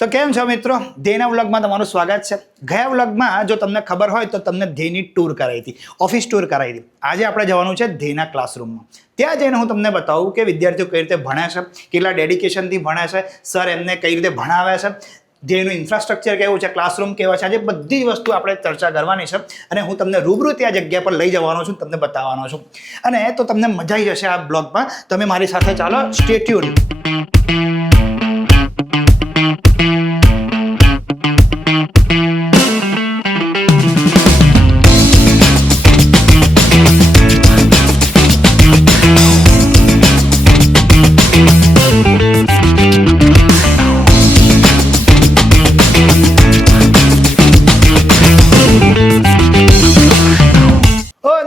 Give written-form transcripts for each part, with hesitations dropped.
તો કેમ છો મિત્રો, ધ્યેયના વ્લોગમાં તમારું સ્વાગત છે. ગયા વ્લોગમાં જો તમને ખબર હોય તો તમને ધ્યેયની ટૂર કરાવી હતી, ઓફિસ ટૂર કરાવી હતી. આજે આપણે જવાનું છે ધ્યેયના ક્લાસરૂમમાં. ત્યાં જઈને હું તમને બતાવું કે વિદ્યાર્થીઓ કઈ રીતે ભણે છે, કેટલા ડેડિકેશનથી ભણે છે, સર એમને કઈ રીતે ભણાવે છે, ધ્યેયનું ઇન્ફ્રાસ્ટ્રક્ચર કેવું છે, ક્લાસરૂમ કેવા છે. આજે બધી વસ્તુ આપણે ચર્ચા કરવાની છે અને હું તમને રૂબરૂ ત્યાં જગ્યા પર લઈ જવાનો છું, તમને બતાવવાનો છું. અને તો તમને મજા આવી જશે આ બ્લોગમાં. તમે મારી સાથે ચાલો, સ્ટે ટ્યુન.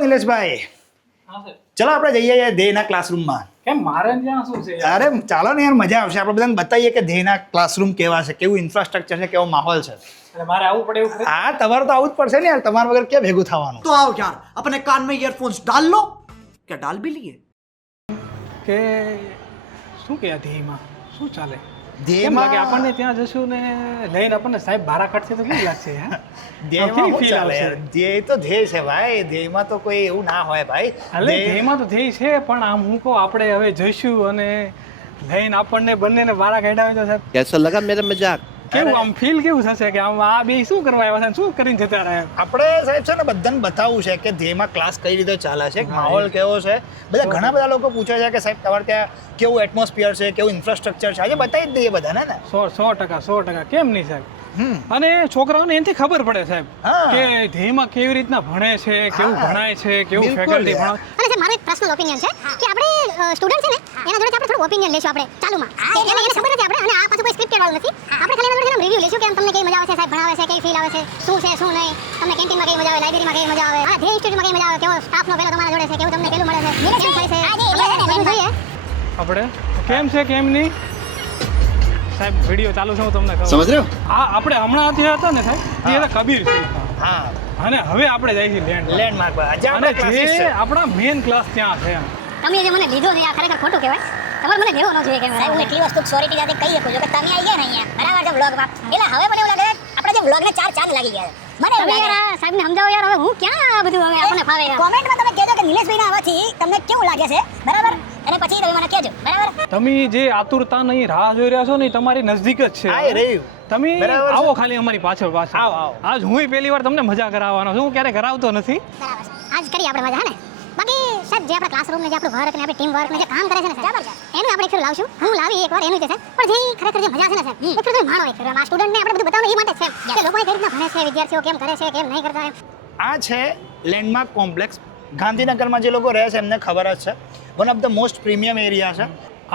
નિલેશભાઈ, ચલો આપણે જઈએ ધ્યેયના ક્લાસરૂમમાં. કેમ મારે ત્યાં શું છે? અરે ચાલો ને યાર, મજા આવશે. આપણે બધાને બતાવીએ કે ધ્યેયના ક્લાસરૂમ કેવા છે, કેવું ઇન્ફ્રાસ્ટ્રક્ચર છે, કેવો માહોલ છે. એટલે મારે આવવું પડે એવું? હા, તમારે તો આવું જ પડશે ને યાર, તમારા વગર ક્યાં ભેગું થવાનું. तो आओ यार, अपने कान में ईयरफोन्स डाल लो. क्या डाल भी लिए? કે શું કે ધ્યેયમાં શું ચાલે? કેમ ધ્યેયમાં લાગે આપણને ત્યાં જશું ને લઈને આપણને સાહેબ બારા કાઢશે તો કેવું લાગશે? હે ધ્યેયમાં કેવી શું feel ચાલે આવશે? યાર? ધ્યેય તો ધ્યેય છે ભાઈ. ધ્યેયમાં તો કોઈ એવું ના હોય ભાઈ. એટલે ધ્યેયમાં તો ધ્યેય છે, પણ આમ હું કહું આપણે હવે જઈશું અને લઈને આપણને બંનેને બારા કાઢ્યા હોય તો સાહેબ कैसा लगा मेरा मजाक? કેવું આમ ફીલ કેવું થશે કે આમ આ બે શું કરવા આવ્યા છે, શું કરીને જતા રહ્યા? આપણે સાહેબ છે ને બધાને બતાવવું છે કે ધ્યેયમાં ક્લાસ કઈ રીતે ચાલે છે, માહોલ કેવો છે. બધા ઘણા બધા લોકો પૂછે છે કે સાહેબ તમારે ત્યાં કેવું એટમોસ્ફિયર છે, કેવું ઇન્ફ્રાસ્ટ્રક્ચર છે. આજે બતાવી જ દઈએ બધાને ને. 100% કેમ નહીં સાહેબ? અને છોકરાઓને એનાથી ખબર પડે સાહેબ હા. કે ધ્યેયમાં કેવી રીતના ભણે છે, કેવું હા. ભણાય છે, કેવું બિલકુલ ફેકલ્ટી યાર. ભણાવે. અને મારો એક પર્સનલ ઓપિનિયન છે કે આપણે સ્ટુડન્ટ છે ને એના જોડે આપણે થોડું ઓપિનિયન લેશું આપણે ચાલુમાં. એને ખબર નથી આપણે, અને આ પાછું કોઈ સ્ક્રિપ્ટેડ વાળું નથી. આપણે ખાલી એના જોડે રિવ્યુ લેશું કે આમ તમને કઈ મજા આવે છે સાહેબ ભણાવે છે, કઈ ફીલ આવે છે, શું છે શું નહીં, તમને કેન્ટીનમાં કઈ મજા આવે, લાઇબ્રેરીમાં કઈ મજા આવે, આ ધ્યેય ઇન્સ્ટિટ્યૂટમાં કઈ મજા આવે, કેવો સ્ટાફનો પેલો તમારા જોડે છે, કેવું તમને પેલું મળે છે, કેમ થાય છે, બધું જોઈએ. આપણે કેમ છે કેમ નહીં સાહેબ, વિડીયો ચાલુ છે હું તમને કહું. समझ रहे हो? આ આપણે હમણાં જે હતા ને સાહેબ તે હતા કબીર સ્ટ્રીટમાં. હા, અને હવે આપણે જઈએ છીએ લેન્ડ લેન્ડમાર્ક પર. આજે અને આપણે ક્લાસીસ જે છે. આપણા મેઇન ક્લાસ ત્યાં છે એમ. તમે જે મને લીધો છે આ ખરેખર ખોટું કહેવાય. તમારે મને લેવો ન જોઈએ કે સાહેબ હું એટલી વસ્તુ સોરીટી સાથે કહી શકું છું કે તમે આવી ગયા ને અહીંયા બરાબર છે વ્લોગમાં, એટલે હવે મને એવું લાગે છે આપણે જે વ્લોગને 4 ચાંદ લાગી ગયા છે. મને તમે યાર આ સાહેબને સમજાવો યાર, હવે હું ક્યાં આ બધું હવે આપણને ફાવે યાર. કોમેન્ટમાં તમે કહેજો કે નિલેશભાઈના આવવાથી તમને કેવું લાગે છે બરાબર, અને પછી તમે મને કહેજો બરાબર. તમે જે આતુરતા નહીં રાહ જોઈ રહ્યા છો ને એ તમારી નજદીક જ છે. આ રહ્યું. તમે બરાબર છે. આવો ખાલી અમારી પાછળ આવો, આવો. આજ હું પહેલી વાર તમને મજા કરાવવાનો છું. હું ક્યારે કરાવતો નથી. બરાબર છે. આજ કરીએ આપણે મજા, હે ને? બાકી સાહેબ જે આપણા ક્લાસરૂમ ને જે આપણું વર્ક ને આપણી ટીમ વર્ક ને જે કામ કરે છે ને સાહેબ, એનું આપણે એક ફેર લાવશું. હું લાવી એકવાર એનું જ છે, પણ જે ખરેખર જે મજા છે ને સાહેબ, એક ફેર તમે માણો એક ફેર. આ સ્ટુડન્ટને આપણે બધું બતાવવાનું એ માટે જ છે કે લોકો કઈ રીતના ભણે છે, વિદ્યાર્થીઓ કેમ કરે છે, કેમ નહીં કરતા એમ. આ છે લેન્ડમાર્ક કોમ્પ્લેક્સ. ગાંધીનગરમાં જે લોકો રહે છે એમને ખબર જ છે. One of the most premium area છે.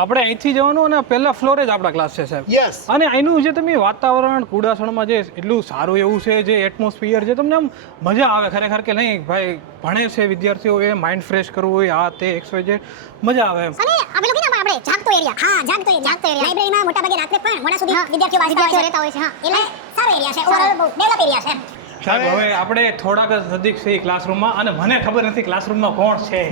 આપણે અહીંથી જવાનું અને પહેલા ફ્લોરે જ આપણા ક્લાસ છે સાહેબ. યસ. અને અહીંનું જે તમે વાતાવરણ કુડાસણમાં જે એટલું સારું એવું છે, જે એટમોસ્ફિયર છે, તમને આમ મજા આવે ખરેખર કે નહીં ભાઈ ભણે છે વિદ્યાર્થીઓ, એ માઇન્ડ ફ્રેશ કરવું હોય આ તે XYZ મજા આવે એમ. અને આ પેલું કીધું આપણે જાગતો એરિયા. હા જાગતો એરિયા. લાઇબ્રેરીમાં મોટા ભાગે રાત્રે પણ મોડા સુધી વિદ્યાર્થીઓ વાંચતા વિદ્યાર્થીઓ હોય રહેતા હોય છે. હા. છે, એટલે સારો એરિયા છે, ઓવરઓલ બહુ ડેવલપ એરિયા છે. સાહેબ હવે આપણે થોડાક જ નજીક છે ક્લાસરૂમમાં, અને મને ખબર નથી ક્લાસરૂમમાં કોણ છે.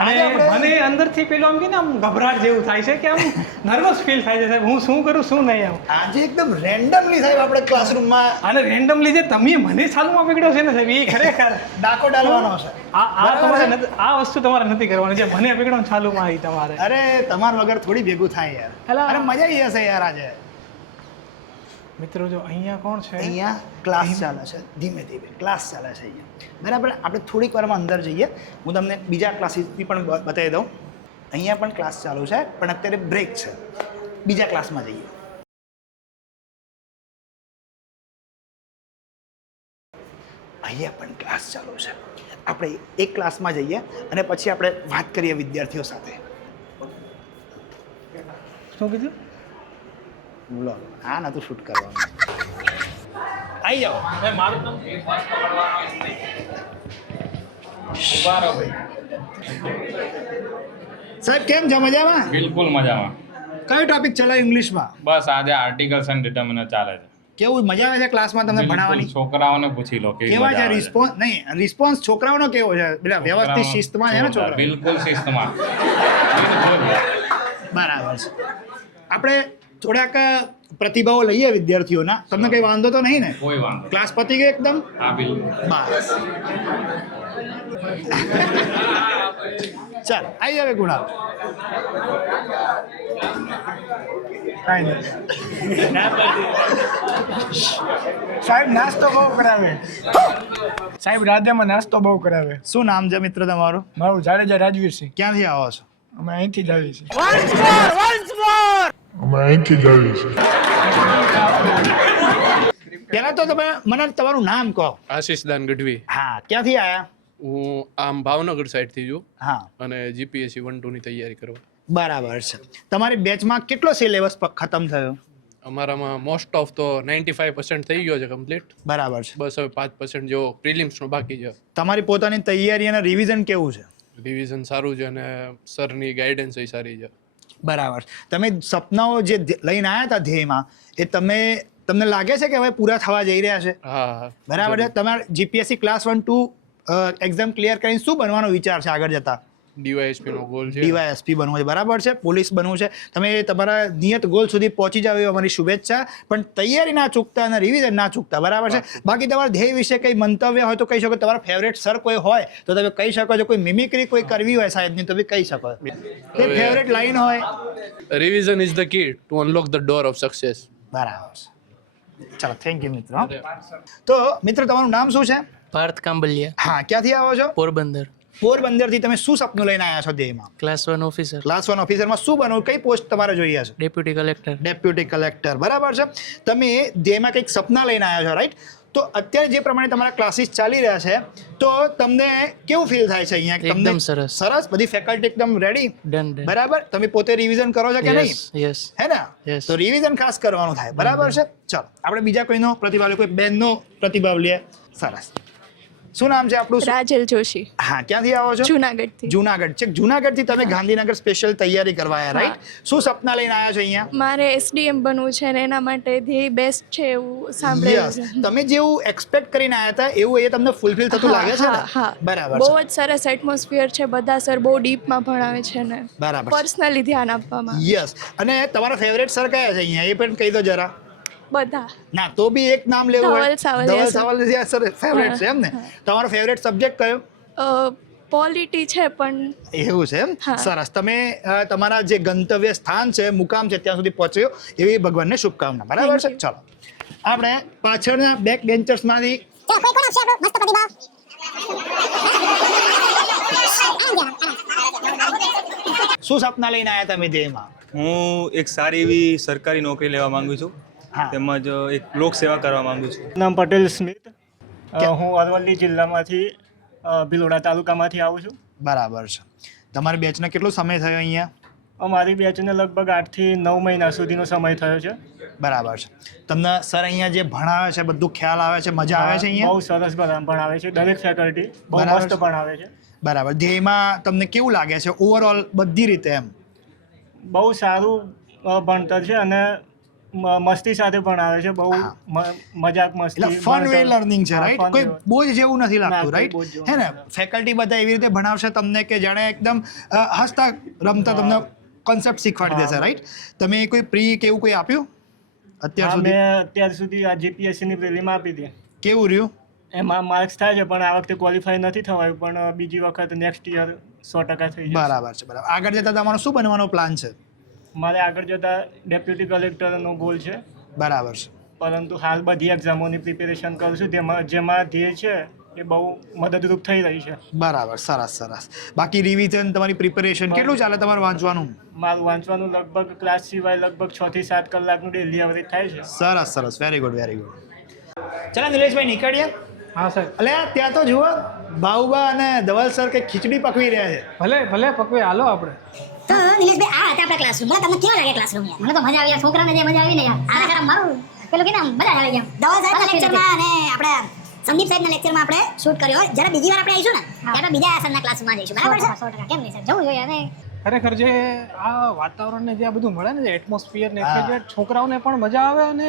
અને મને અંદરથી પેલું આમ કે ને આમ ગભરાટ જેવું થાય છે કે આમ નર્વસ ફીલ થાય છે સાહેબ, હું શું કરું શું નહીં એમ. આજે એકદમ રેન્ડમલી સાહેબ આપણે ક્લાસરૂમમાં અને રેન્ડમલી જે તમે મને ચાલુમાં પકડ્યો છે ને સાહેબ, એ ખરેખર ડાકો ડાલવાનો છે. આ તમારે આ વસ્તુ તમારે નથી કરવાની, જે મને પકડ્યો ચાલુમાં આવી તમારે. અરે તમારા વગર થોડી ભેગું થાય યાર. અલા. અરે મજા આવી જશે યાર આજે. મિત્રો જો અહીંયા કોણ છે? અહીંયા ક્લાસ ચાલે છે, ધીમે ધીમે ક્લાસ ચાલે છે અહીંયા. બરાબર. આપણે થોડીક વારમાં અંદર જઈએ, હું તમને બીજા ક્લાસીસથી પણ બતાવી દઉં. અહીંયા પણ ક્લાસ ચાલુ છે, પણ અત્યારે બ્રેક છે. બીજા ક્લાસમાં જઈએ. અહીંયા પણ ક્લાસ ચાલુ છે. આપણે એક ક્લાસમાં જઈએ અને પછી આપણે વાત કરીએ વિદ્યાર્થીઓ સાથે. શું કીધું? બોલો, આ નતું શૂટ કરવાનું. આવી જાઓ. મારું નામ સાહેબ કેમ છે? મજામાં? બિલકુલ મજામાં. કયો ટોપિક ચલાવ્યો ઇંગ્લિશમાં? બસ આજે આર્ટિકલ્સ એન્ડ ડિટર્મિનર ચાલે છે. કેવું મજા આવે છે ક્લાસમાં તમને બિલકુલ, ભણાવવાની? છોકરાઓને પૂછી લો કેવી કેવા મજા છે આવે છે. રિસ્પોન્સ? નહીં, રિસ્પોન્સ છોકરાઓનો કેવો છે? પેલા વ્યવસ્થિત છોકરાઓ શિસ્તમાં છે ને જોરદાર, છોકરા? બિલકુલ શિસ્તમાં. બિલકુલ. બરાબર છે. આપણે થોડાક પ્રતિભાવો લઈએ વિદ્યાર્થીઓના. તમને કંઈ વાંધો તો નહીં ને? કોઈ વાંધો નહીં. ક્લાસ પતી ગયો એકદમ? હા બિલકુલ. બસ ચાલ આવી જાવે ગુણાલ. કાંઈ નહીં સાહેબ નાસ્તો બહુ કરાવે. સાહેબ રાધેમાં નાસ્તો બહુ કરાવે. શું નામ છે મિત્ર તમારું? મારું જાડેજા રાજવીરસિંહ. ક્યાંથી આવો છો? અમે અહીંથી જ આવીએ છીએ. પહેલા તો તમે મને તમારું નામ કહો. આશીષ દાન ગઢવી. હા, ક્યાંથી આયા? હું આમ ભાવનગર સાઈડથી છું હા, અને જીપીએસસી 1-2 ની તૈયારી કરવા. બરાબર છે. તમારી બેચમાં કેટલો સિલેબસ ખતમ થયો? અમારામાં મોસ્ટ ઓફ તો 95% થઈ ગયો છે કમ્પ્લીટ. બરાબર છે. બસ હવે 5% જેવો પ્રિલિમ્સનો બાકી છે. તમારી પોતાની તૈયારી અને રિવિઝન કેવું છે? રિવિઝન સારું છે અને સરની ગાઈડન્સ એ સારી છે. બરાબર. તમે સપનાઓ જે લઈને આવ્યા હતા ધ્યેયમાં એ તમને લાગે છે કે હવે પૂરા થવા જઈ રહ્યા છે? હા. બરાબર છે. તમારે જીપીએસસી ક્લાસ 1-2 એક્ઝામ ક્લિયર કરીને શું બનવાનો વિચાર છે આગળ જતા? ડીવાયએસપી નો ગોલ છે. ડીવાયએસપી બનવું છે. બરાબર છે. પોલીસ બનવું છે. તમે તમારા નિયત ગોલ સુધી પહોંચી જાવ એવી અમારી શુભેચ્છા. પણ તૈયારી ના ચૂકતા અને રિવિઝન ના ચૂકતા. બરાબર છે. બાકી તમારા ધ્યેય વિશે કંઈ મંતવ્ય હોય તો કહી શકો. તમારા ફેવરેટ સર કોઈ હોય તો તમે કહી શકો છો. કોઈ મિમિક્રી કોઈ કરવી હોય સાહેબની તો બી કહી શકો. કોઈ ફેવરેટ લાઈન હોય? Revision is the key to unlock the door of success. બરાબર છે. ચાલો, થેન્ક યુ મિત્રો. તો મિત્ર તમારું નામ શું છે? પાર્થ કાંબલિયા, હા, ક્યાંથી આવો છો? પોરબંદર. પોરબંદરથી તમે શું સપનું લઈને આવ્યા છો ધ્યેયમાં? ક્લાસ 1 ઓફિસર, ક્લાસ 1 ઓફિસરમાં શું બનવું? કઈ પોસ્ટ તમારે જોઈએ છે? Deputy collector. Deputy collector. બરાબર છે. તમે ધ્યેયમાં કંઈક સપના લઈને આવ્યા છો, રાઈટ? તો અત્યારે જે પ્રમાણે તમારા ક્લાસીસ ચાલી રહ્યા છે તો તમને કેવું ફીલ થાય છે અહીંયા? તમને એકદમ સરસ. સરસ. બધી ફેકલ્ટી એકદમ રેડી? ડન. બરાબર. તમે પોતે રિવિઝન કરો છો કે નહીં? યસ. હે ને? Yes. તો રિવિઝન ખાસ કરવાનું થાય. બરાબર છે. ચાલો આપણે બીજા કોઈનો પ્રતિભાવ લઈએ. કોઈ બેનનો પ્રતિભાવ લઈએ. સરસ. શું નામ છે આપણું? રાજલ જોશી, હા, ક્યાંથી આવો છો? જુનાગઢથી. જુનાગઢ છે. જુનાગઢથી તમે ગાંધીનગર સ્પેશિયલ તૈયારી કરવા આવ્યા, રાઈટ? શું સપના લઈને આવ્યા છો અહીંયા? મારે એસડીએમ બનવું છે ને એના માટે ધ્યેય બેસ્ટ છે એવું સાંભળ્યું યસ. છે. તમે જેવું એક્સપેક્ટ કરીને આવ્યા હતા એવું એ તમને ફૂલફિલ થતું લાગે છે ને? હા, બરાબર બહુ છે. જ સરસ એટમોસ્ફિયર છે. બધા સર બહુ ડીપમાં ભણાવે છે ને બરાબર છે. પર્સનલી ધ્યાન આપવામાં યસ. અને તમારા ફેવરેટ સર કયા છે અહીંયા એ પણ કહી દો જરા. બધા. ના તો બી એક નામ લેવું હોય. Dhaval Savaliya sir. Savaliya sir favourite છે એમ ને? તમારો ફેવરેટ સબ્જેક્ટ કયો? પોલિટી છે પણ એવું છે એમ? હા. સરસ. તમે તમારા જે ગંતવ્ય સ્થાન છે, મુકામ છે ત્યાં સુધી પહોંચ્યો એવી ભગવાનને શુભકામના. બરાબર છે. Thank you. ચાલો આપણે પાછળના બેક બેન્ચર્સમાંથી ચાલો, કોઈ કોણ આપશે આપણો મસ્ત પ્રતિભાવ? શું સપના લઈને આવ્યા તમે ધ્યેયમાં? હું એક સારી એવી સરકારી નોકરી લેવા માંગુ છું. હા. તેમજ એક લોક સેવા કરવા માંગુ છું. નામ પટેલ સ્મિત. હું અરવલ્લી જિલ્લામાંથી ભિલોડા તાલુકામાંથી આવું છું. બરાબર છે. તમારી બેચને કેટલો સમય થયો અહીંયા? અમારી બેચને લગભગ 8 થી 9 મહિના સુધીનો સમય થયો છે. બરાબર છે. તમને સર અહીંયા જે ભણાવે છે બધું ખ્યાલ આવે છે? મજા આવે છે અહીંયા? બહુ સરસ ભણાવે છે. દરેક ફેકલ્ટી બહુ બરાબર મસ્ત છે. ભણાવે છે. બરાબર. ધ્યેયમાં તમને કેવું લાગે છે ઓવરઓલ બધી રીતે એમ? બહુ સારું ભણતર છે અને મસ્તી સાથે ભણાવે છે. બહુ મજાક મસ્તી. એટલે ફન વે લર્નિંગ છે, હા, રાઈટ? fun કોઈ way. બોજ જેવું નથી ના, લાગતું, કોઈ રાઈટ? બોજ જેવું હે ને? નથી. ફેકલ્ટી બધા એવી રીતે ભણાવશે તમને કે જાણે એકદમ હસતા રમતા તમને કોન્સેપ્ટ શીખવાડી દેશે, રાઈટ? તમે કોઈ પ્રી કે એવું કોઈ આપ્યું અત્યાર હા, સુધી? મેં અત્યાર સુધી આ જીપીએસસીની પ્રિલિમ આપી હતી. કેવું રહ્યું? એમાં માર્ક્સ થાય છે પણ આ વખતે ક્વોલિફાય નથી થવાયું, પણ બીજી વખત નેક્સ્ટ યર 100% થઈ જશે. બરાબર છે. બરાબર. આગળ જતા તમારો શું બનવાનો પ્લાન છે? મારે આગળ જતા ડેપ્યુટી કલેક્ટરનો ગોલ છે, બરાબર છે. પરંતુ હાલ બધી એક્ઝામોની પ્રિપેરેશન કરું છું જેમાં ધ્યેય છે એ બહુ મદદરૂપ થઈ રહી છે. બરાબર. સરસ સરસ. બાકી રિવિઝન તમારી પ્રિપેરેશન કેટલું ચાલે તમારું વાંચવાનું? મારું વાંચવાનું લગભગ ક્લાસ સિવાય લગભગ 6 થી 7 કલાકનું ડેલી એવરેજ થાય છે. સરસ સરસ. Very good very good. ચાલો નિલેશભાઈ નીકળીએ. હા સાહેબ. અલે ત્યાં તો જુઓ બાઉબા અને ધવલ સર કે ખીચડી પકવી રહ્યા છે. ભલે પકવે હાલો આપણે. તો નિલેશભાઈ આ હતા આપણા ક્લાસરૂમ. મને તમને કેવો લાગે ક્લાસરૂમ યાર? મને તો મજા આવી યાર. છોકરાને જે મજા આવી ને યાર. આ ખરા મારું પેલું કે નામ મજા આવી ગયા. ધવલ સાહેબના લેક્ચરમાં અને આપણા સંદીપ સાહેબના લેક્ચરમાં આપણે શૂટ કર્યો. જ્યારે બીજી વાર આપણે આવીશું ને ત્યારે બીજા સરના ક્લાસમાં જઈશું. બરાબર છે? 100% કેમ નહીં સર? જવું જોઈએ. અને ખરેખર જે આ વાતાવરણને જે આ બધું મળે ને જે એટમોસ્ફિયર ને એટલે જે છોકરાઓને પણ મજા આવે અને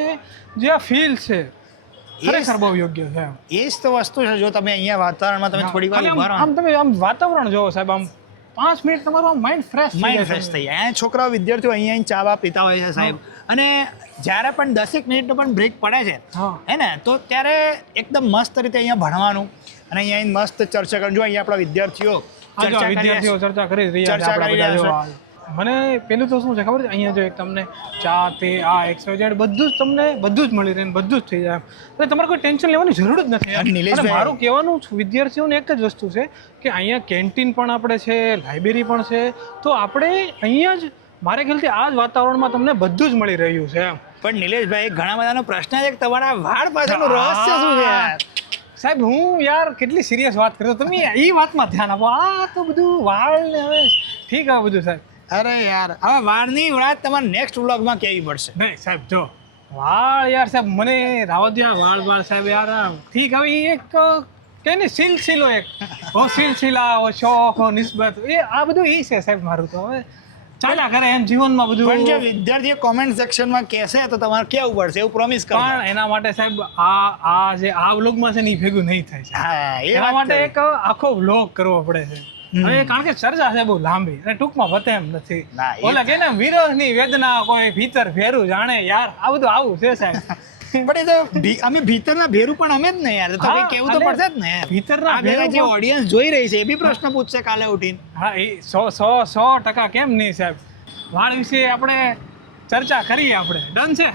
જે આ ફીલ છે ખરેખર બહુ યોગ્ય છે. એ જ તો વસ્તુ છે. જો તમે અહીંયા વાતાવરણમાં તમે થોડી વાર ખાલી ઉભા રહો આમ તમે આમ વાતાવરણ જોવો સાહેબ, આમ 5 મિનિટ તમારું માઇન્ડ ફ્રેશ માઇન્ડ ફ્રેશ થઈ જાય. અહીંયા છોકરાઓ વિદ્યાર્થીઓ અહીંયા ચા બા પીતા હોય છે સાહેબ, અને જ્યારે પણ 10 મિનિટનો પણ બ્રેક પડે છે હા. હે ને, તો ત્યારે એકદમ મસ્ત રીતે અહીંયા ભણવાનું અને અહીંયા આવીને મસ્ત ચર્ચા કરજો. અહીંયા આપણા વિદ્યાર્થીઓ ચર્ચા કરી વિદ્યાર્થીઓ રહ્યા છે. ચર્ચા કરી રહ્યા છે ચર્ચા આપણા કરી બધા રહ્યા જો આ. મને પેલું તો શું છે ખબર છે, અહીંયા જો એક તમને ચા તે આ XYZ બધું જ તમને બધું જ મળી રહે ને બધું જ થઈ જાય એટલે તમારે કોઈ ટેન્શન લેવાની જરૂર જ નથી. અને નિલેશભાઈ- અને મારું કહેવાનું વિદ્યાર્થીઓને એક જ વસ્તુ છે કે અહીંયા કેન્ટીન પણ આપણે છે, લાઇબ્રેરી પણ છે, તો આપણે અહીંયા જ મારે ખ્યાલથી આ જ વાતાવરણમાં તમને બધું જ મળી રહ્યું છે એમ. પણ નિલેશભાઈ, ઘણા બધાનો પ્રશ્ન છે કે તમારા વાળ પાછળનું રહસ્ય શું છે યાર? સાહેબ હું યાર કેટલી સિરિયસ વાત કરતો, તમે એ વાતમાં ધ્યાન આપો. આ તો બધું વાળ ને હવે ઠીક આવે બધું સાહેબ. અરે યાર, હવે વાળની વાત તમારે નેક્સ્ટ વ્લોગમાં કહેવી પડશે. નહીં સાહેબ જો વાળ યાર સાહેબ મને રાવત દે વાળ સાહેબ યાર ઠીક હવે ઈ એક કે ને સિલસિલો એક ઓ સિલસિલા ઓ શોખ ઓ નિસ્બત એ આ બધું એ છે સાહેબ મારું તો હવે ચાલ્યા કરે એમ જીવનમાં પણ જે બધું. વિદ્યાર્થીઓ કોમેન્ટ સેક્શનમાં કહેશે તો તમારે કેવું પડશે એવું પ્રોમિસ કરો. પણ એના માટે સાહેબ આ જે આ વ્લોગમાં છે ને એ ભેગું નહીં થાય છે. હા, એ એના વાત માટે ખરી. એક આખો વ્લોગ કરવો પડે છે. હવે કારણ કે ચર્ચા છે બહુ લાંબી અને ટૂંકમાં પતે એમ નથી. ના, એ ઓલા કે ને વિરહની વેદના કોઈ ભીતર ફેરું જાણે યાર આ બધું આવું છે સાહેબ. પણ એ તો અમે ભીતરના ભેરું પણ અમે જ ને યાર, તો તમે હા, કેવું તો અને પડશે જ ને યાર. ભીતરના આ બધા જે ભેરું ઓડિયન્સ જોઈ રહી છે એ બી પ્રશ્ન પૂછશે કાલે ઉઠીને. હા એ 100% કેમ નહીં સાહેબ. વાળ વિશે આપણે ચર્ચા કરીએ આપણે ડન છે.